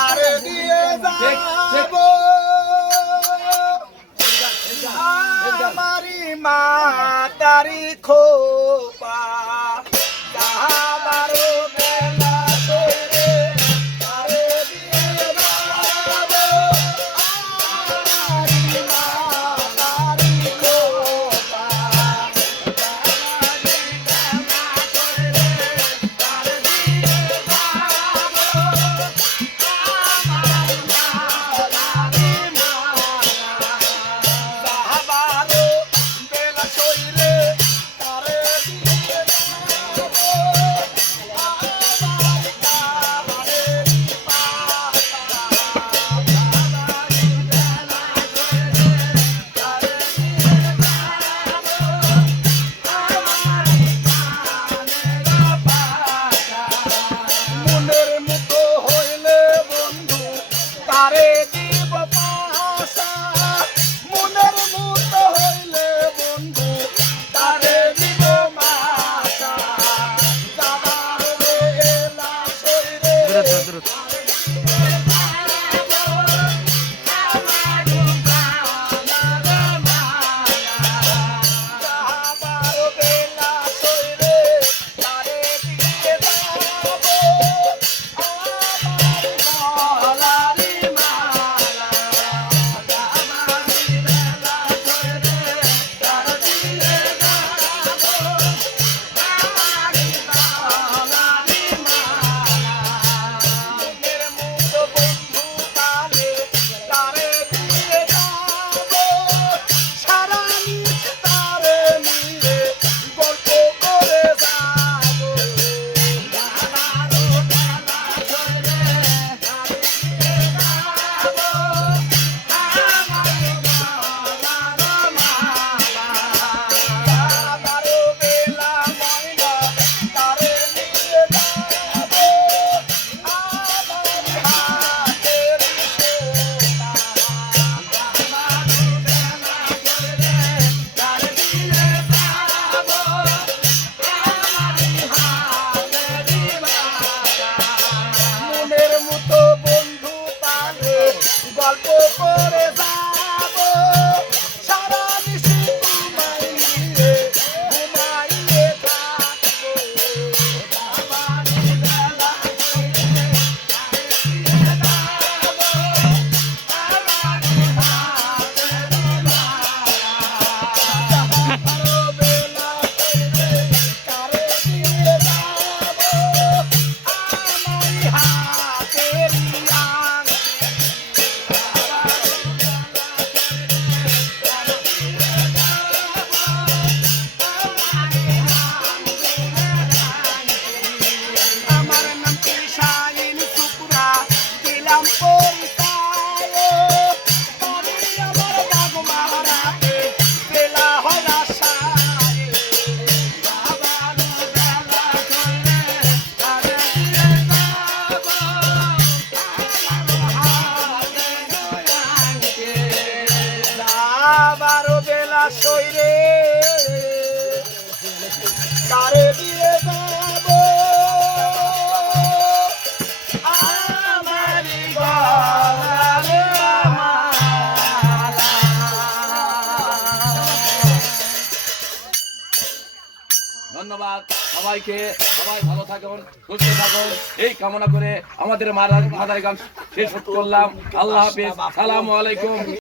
পারে দিয়ে যাব। আমারি মা 들었어 들었어. I'll go for it. ধন্যবাদ সবাইকে। সবাই ভালো থাকুন, সুস্থ থাকুন। এই কামনা করে আমাদের মাদারি গান শেষ করলাম। আল্লাহ হাফিজ। সালাম আলাইকুম।